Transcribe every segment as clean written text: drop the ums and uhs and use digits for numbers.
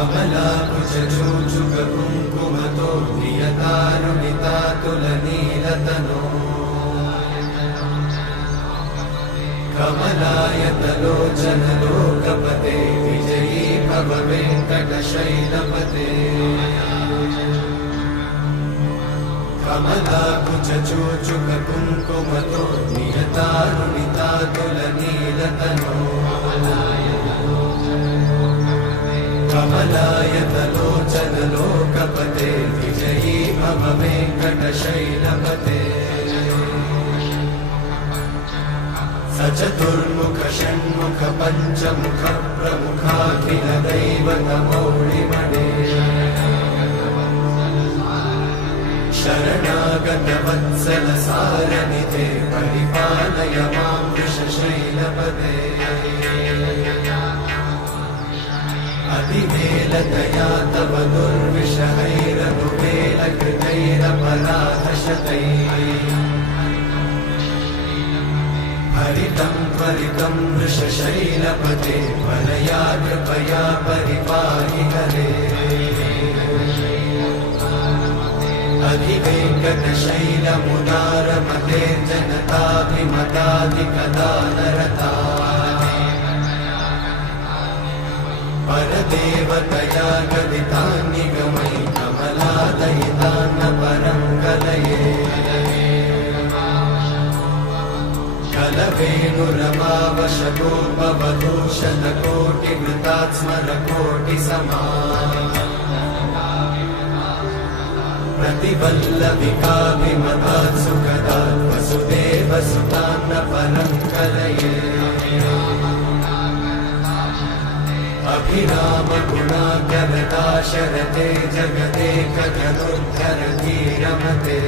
कमलाकुचूचुककुङ्कुमतो नियतारुणितातुलनीलतनो कमलायतलोचनलोकपते विजयी भव वेङ्कटशैलपते कमलाकुचूचुककुङ्कुमतो नियतारुणितातुलनीलतनो कमलायतलोचनलोकपते विजयी भव वेङ्कटशैलपते सचतुर्मुख षण्मुख पञ्चमुख प्रमुखाखिल दैवतमौलिमणे शरणागत वत्सल सारनिधे परिपालय मां वृषशैलपते अतिवेलतया तव दुर्विषहैरनुवेलकृतैरपराधशतैः हरितं त्वरितं वृषशैलपते वरया कृपया परिपाहि हरे अधिवेङ्कटशैलमुदारमते जनताभिमताधिकदानरता परदेवतया गदितान्निगमै कमलादयितान्न परं कलये कलवेणुरमावशतोपवधूषणकोटिवृतात् स्मरकोटिसमा प्रतिवल्लभिकाभिमतात् सुखदात् वसुदेवसुतान्न परं कलये अभिरामगुणाकरदाशरथे जगदेकजनोद्धरधीरमते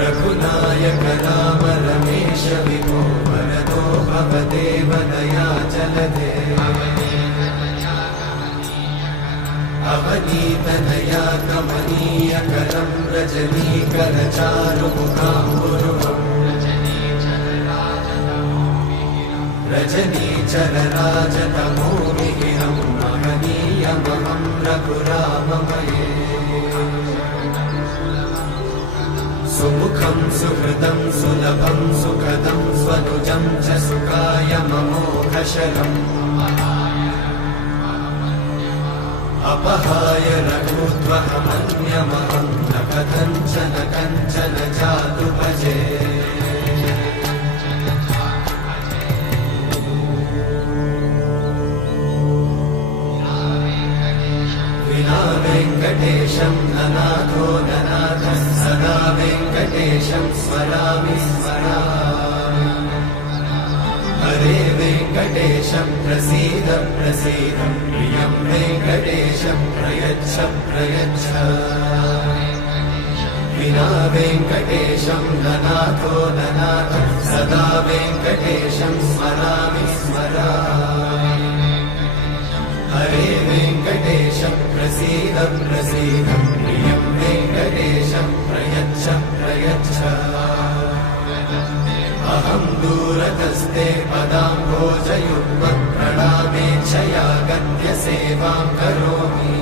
रघुनायक राम रमेश विभो वरदो भवदेव दयाचलधे अवनीतनया कमनीयकरं रजनीकरचारुमुखाम्बुरुहम् रजनीचरराजतमोमिहिरं महनीयमहं रघुराममये सुमुखं सुहृदं सुलभं सुखदं स्वनुजं च सुखायममोघशरम् अपहाय रघुत्वहमन्यमहं न कथञ्चन कञ्चन जातु भजे विना वेङ्कटेशं ननाथो ननाथः सदा वेङ्कटेशं स्मरामि स्मरामि हरे वेङ्कटेशं प्रसीद प्रसीद प्रियं वेङ्कटेशं प्रयच्छ प्रयच्छ विना वेङ्कटेशं ननाथो ननाथः सदा वेङ्कटेशं स्मरामि स्मरामि हरे वेङ्कटेशं प्रसीद प्रसीद प्रियं वेङ्कटेशं प्रयच्छ प्रयच्छ अहं दूरतस्ते पदाम्भोजयुग्मं प्रणामेच्छया गद्य सेवां करोमि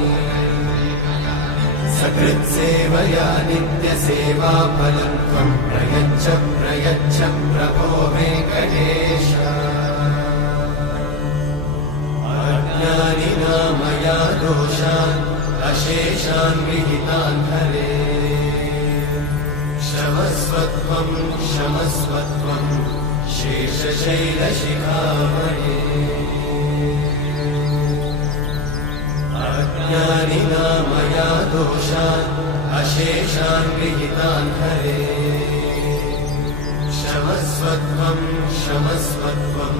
सकृत्सेवया नित्यसेवाफलं त्वं प्रयच्छ प्रयच्छ प्रभो वेङ्कटेश अज्ञानिना मया दोषान् अशेषान् विहितान् हरे क्षमस्वत्वं क्षमस्वत्वं शेषशैलशिखामणे अज्ञानिना मया दोषान् अशेषान् विहितान् हरे क्षमस्वत्वं क्षमस्वत्वं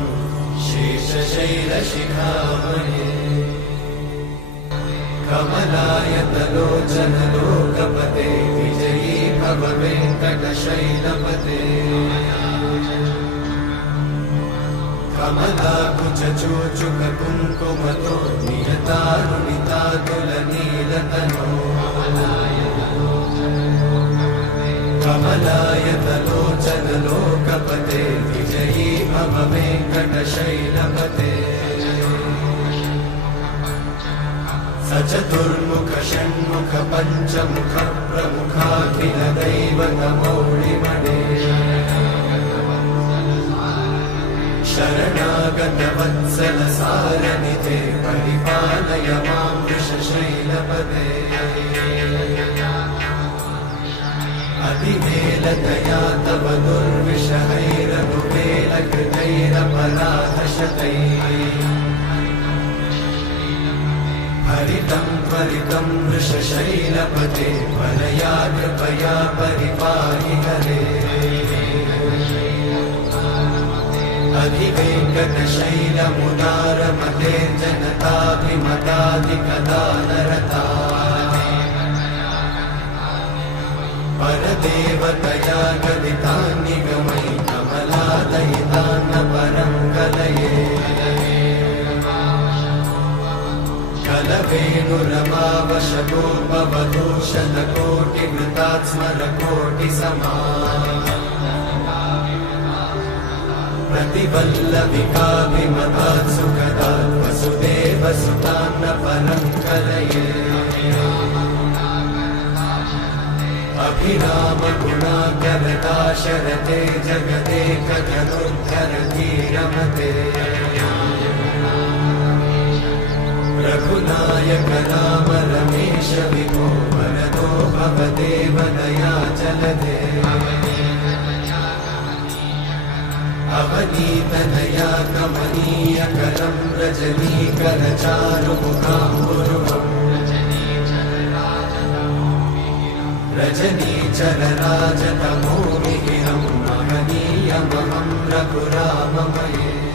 शेषशैलशिखामणे कमलायतलोचनलोकपते विजयी भव वेङ्कटशैलपते कमलाकुचूचुककुङ्कुमतो नियतारुणितातुलनीलतनो कमलायतलोचनलोकपते विजयी भव वेङ्कटशैलपते चतुर्मुख षण्मुख पञ्चमुख प्रमुखाखिल दैवतमौलिमणे शरणागत वत्सल सारनिधे परिपालय मां वृषशैलपदे अधिवेलतया तव दुर्विषहैरनुवेलकृतैरपराधशतैः हरितं त्वरितं वृषशैलपते वरया कृपया परिपाहि हरे अधिवेङ्कटशैलमुदारमते जनताभिमताधिकदानरता परदेवतया गदितान्निगमै कमलादयितान्न परं कलये कलवेणुरमावशतोपवधूषणकोटिवृतात् स्मरकोटिसमा प्रतिवल्लविकाभिमतात् सुखदात् वसुदेवसुतान्न परं कलये अभिरामगुणाकरदाशरथे जगदेकजनोद्धरधीरमते रघुनायक राम रमेश विभो वरदो भवदेव दयाचलदे अवनीतनया कमनीयकरं रजनीकरचारुमुखाम्बुरुहम् रजनीचरराजतमोमिहिरं महनीयमहं रघुराममये